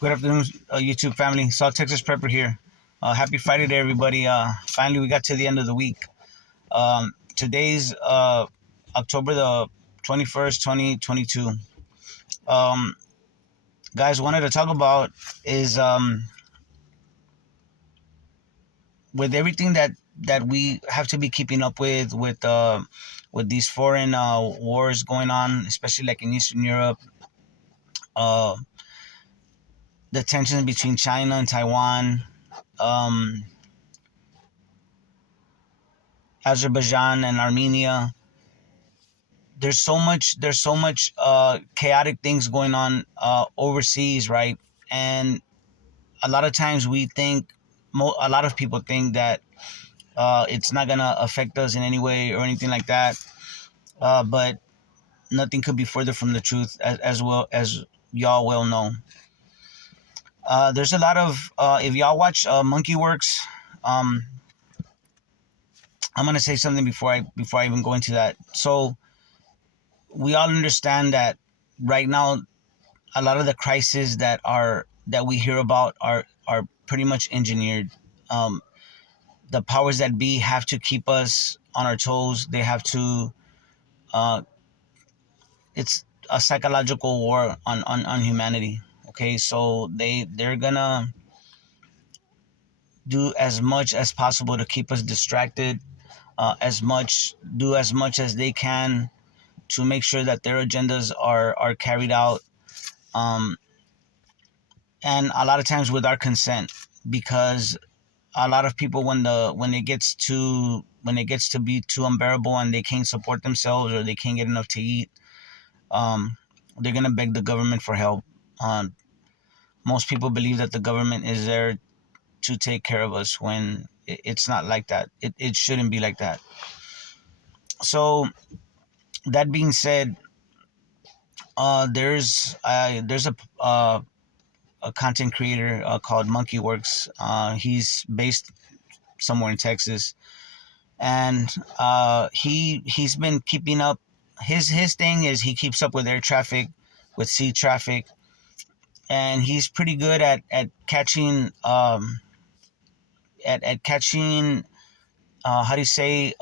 Good afternoon, YouTube family. South Texas Prepper here. Happy Friday to everybody. Finally, we got to the end of the week. Today's October the 21st, 2022. Um, Guys, wanted to talk about is with everything that we have to be keeping up with these foreign wars going on, especially like in Eastern Europe. Uh, the tensions between China and Taiwan. Um, Azerbaijan and Armenia. There's so much chaotic things going on overseas, right? And a lot of times we think, a lot of people think that it's not gonna affect us in any way or anything like that. But nothing could be further from the truth, as well as y'all well know. There's a lot of if y'all watch Monkey Works. um, I'm gonna say something before I even go into that. So we all understand that right now a lot of the crises that we hear about are pretty much engineered. Um, the powers that be have to keep us on our toes. They have to. Uh, it's a psychological war on humanity. Okay, so they're gonna do as much as possible to keep us distracted. As much as they can to make sure that their agendas are carried out. Um, and a lot of times with our consent, because a lot of people, when it gets to be too unbearable and they can't support themselves or they can't get enough to eat, um, they're gonna beg the government for help. Most people believe that the government is there to take care of us when it's not like that. It shouldn't be like that. So that being said, there's a content creator called Monkey Works. He's based somewhere in Texas, and he's been keeping up. His thing is he keeps up with air traffic, with sea traffic, and he's pretty good at catching at catching how do you say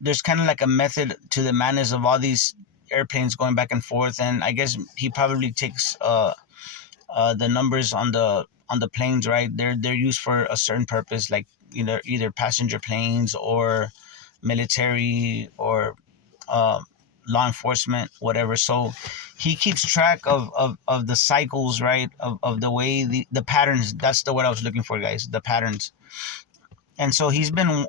there's kind of like a method to the madness of all these airplanes going back and forth, and I guess he probably takes the numbers on the planes, right? They're used for a certain purpose, like either passenger planes or military or uh, law enforcement, whatever. So he keeps track of the cycles, right? Of the way the patterns. That's the word I was looking for, guys. The patterns. And so he's been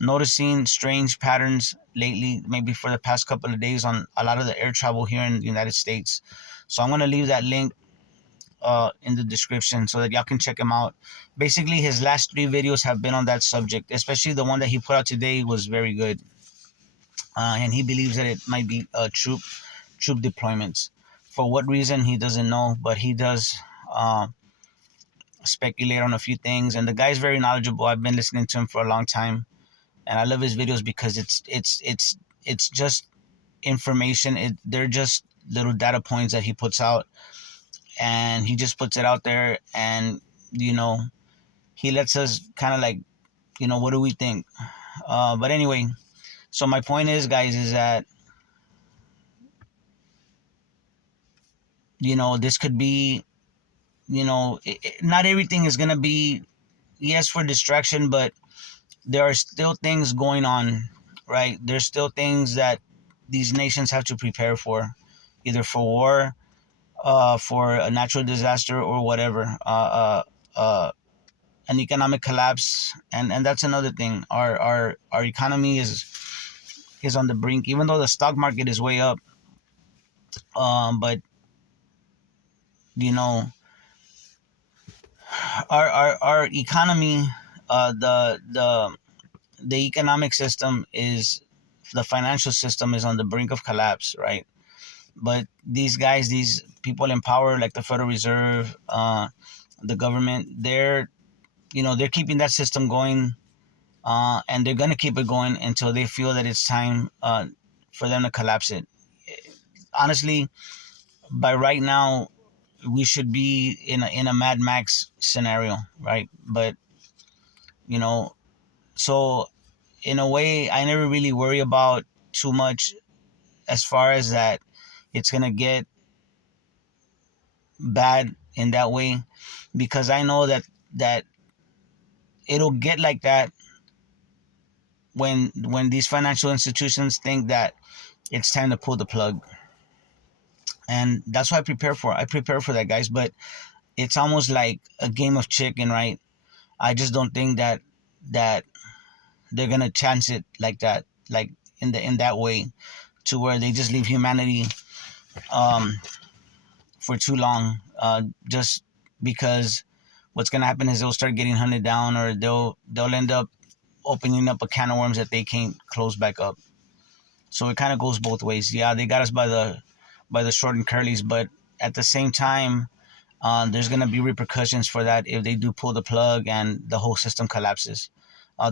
noticing strange patterns lately, maybe for the past couple of days, on a lot of the air travel here in the United States. So I'm gonna leave that link in the description so that y'all can check him out. Basically, his last three videos have been on that subject. Especially the one that he put out today was very good, and he believes that it might be troop deployments. For what reason he doesn't know, but he does speculate on a few things. And the guy's very knowledgeable. I've been listening to him for a long time, and I love his videos because it's just information. They're just little data points that he puts out, and he just puts it out there, and you know he lets us kind of like, what do we think? But anyway, so my point is, guys, is that this could be, not everything is gonna be, yes, for distraction, but there are still things going on, right? There's still things that these nations have to prepare for, either for war, for a natural disaster, or whatever, an economic collapse, and that's another thing. Our economy is on the brink, even though the stock market is way up. But you know, our economy, the economic system is the financial system is on the brink of collapse, right? But these guys, these people in power, like the Federal Reserve, the government, they're keeping that system going and they're gonna keep it going until they feel that it's time for them to collapse it. Honestly, by right now, we should be in a Mad Max scenario, right? But you know, so in a way, I never really worry about too much as far as that it's gonna get bad in that way, because I know that it'll get like that when these financial institutions think that it's time to pull the plug. And that's what I prepare for that, guys. But it's almost like a game of chicken, right? I just don't think that they're gonna chance it like that, like in that way, to where they just leave humanity um for too long, just because what's gonna happen is they'll start getting hunted down, or they'll end up opening up a can of worms that they can't close back up. So it kind of goes both ways. Yeah, they got us by the short and curlies, but at the same time, there's gonna be repercussions for that if they do pull the plug and the whole system collapses.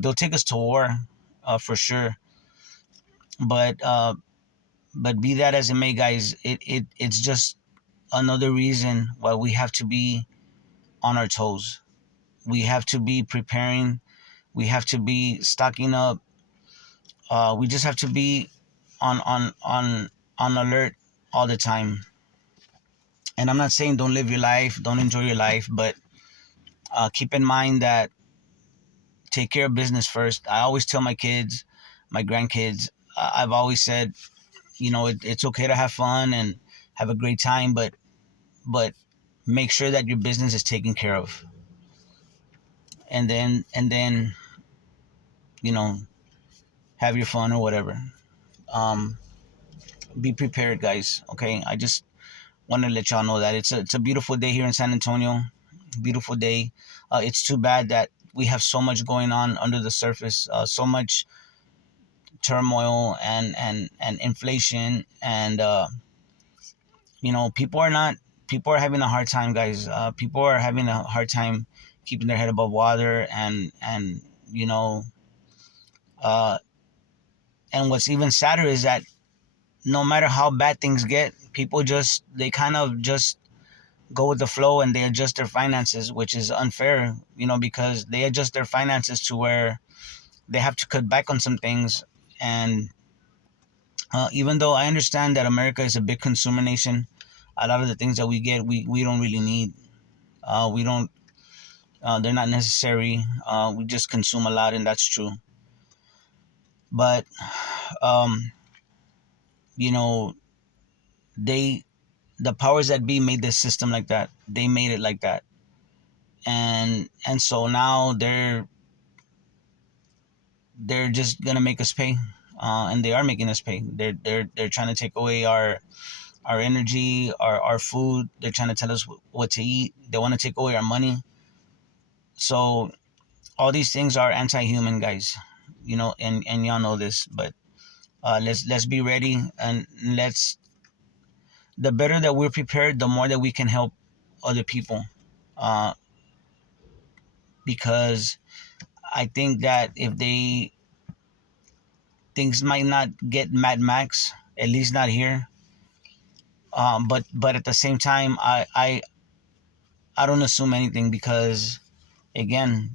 They'll take us to war, for sure. But be that as it may, guys, it's just another reason why we have to be on our toes. We have to be preparing. We have to be stocking up. We just have to be on alert all the time. And I'm not saying don't live your life, don't enjoy your life, but keep in mind that take care of business first. I always tell my kids, my grandkids, I've always said, it's okay to have fun and have a great time, but make sure that your business is taken care of, and then you know have your fun or whatever. Um, be prepared, guys. Okay, I just want to let y'all know that it's a beautiful day here in San Antonio. Beautiful day. It's too bad that we have so much going on under the surface, so much turmoil and inflation, and people are having a hard time, guys. People are having a hard time keeping their head above water, and you know uh, and what's even sadder is that no matter how bad things get, people just they kind of just go with the flow, and they adjust their finances, which is unfair, because they adjust their finances to where they have to cut back on some things. And even though I understand that America is a big consumer nation, a lot of the things that we get, we don't really need. We don't. They're not necessary. We just consume a lot, and that's true. But um, you know, they the powers that be made this system like that. They made it like that, and so now they're just gonna make us pay, and they are making us pay. They're trying to take away our energy, our food. They're trying to tell us what to eat. They want to take away our money. So all these things are anti-human, guys. And y'all know this, but let's be ready, and let's the better that we're prepared, the more that we can help other people. Uh, because I think that if things might not get Mad Max, at least not here. But at the same time, I don't assume anything, because again,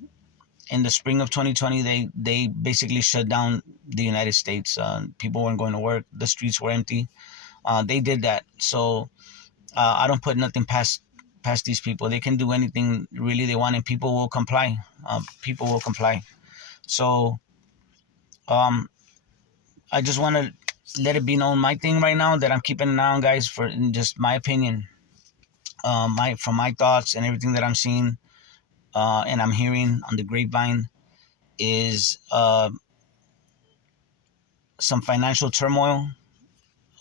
in the spring of 2020, they basically shut down the United States. People weren't going to work. The streets were empty. They did that. So I don't put nothing past these people. They can do anything really they want, and people will comply. People will comply. So um, I just want to let it be known, my thing right now, that I'm keeping an eye on, guys, for just my opinion, my from my thoughts and everything that I'm seeing, and I'm hearing on the grapevine, is some financial turmoil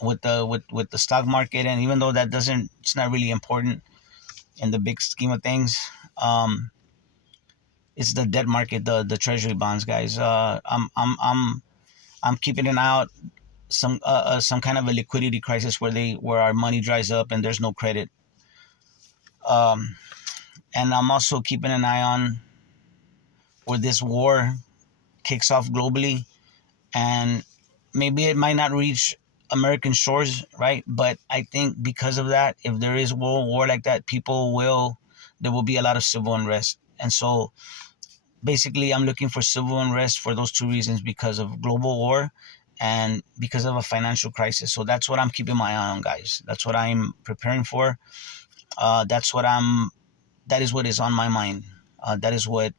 with the stock market. And even though it's not really important in the big scheme of things, it's the debt market, the treasury bonds, guys. I'm keeping an eye out some kind of a liquidity crisis where our money dries up and there's no credit. Um, and I'm also keeping an eye on where this war kicks off globally, and maybe it might not reach American shores, right? But I think because of that, if there is world war like that, there will be a lot of civil unrest. And so basically, I'm looking for civil unrest for those two reasons, because of global war and because of a financial crisis. So that's what I'm keeping my eye on, guys. That's what I'm preparing for. That's what I'm. That is what is on my mind. That is what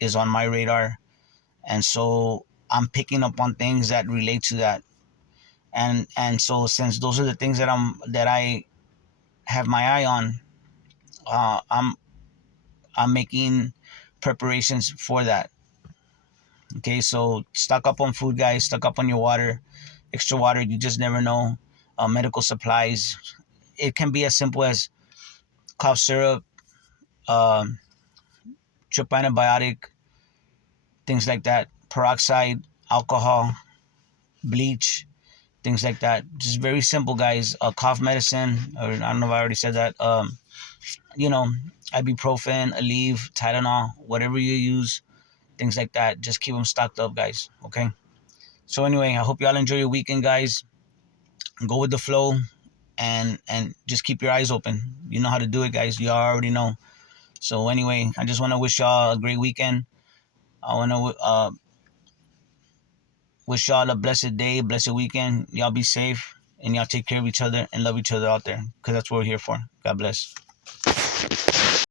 is on my radar. And so I'm picking up on things that relate to that. And so since those are the things that I have my eye on, uh, I'm I'm making preparations for that. Okay, so stock up on food, guys. Stock up on your water, extra water. You just never know. Medical supplies. It can be as simple as cough syrup, um, drip antibiotic, things like that. Peroxide, alcohol, bleach, things like that. Just very simple, guys. Cough medicine, or I don't know if I already said that. You know, ibuprofen, Aleve, Tylenol, whatever you use, things like that. Just keep them stocked up, guys. Okay. So anyway, I hope y'all enjoy your weekend, guys. Go with the flow, and just keep your eyes open. You know how to do it, guys. You already know. So anyway, I just want to wish y'all a great weekend. I want to wish y'all a blessed day, blessed weekend. Y'all be safe, and y'all take care of each other and love each other out there, because that's what we're here for. God bless.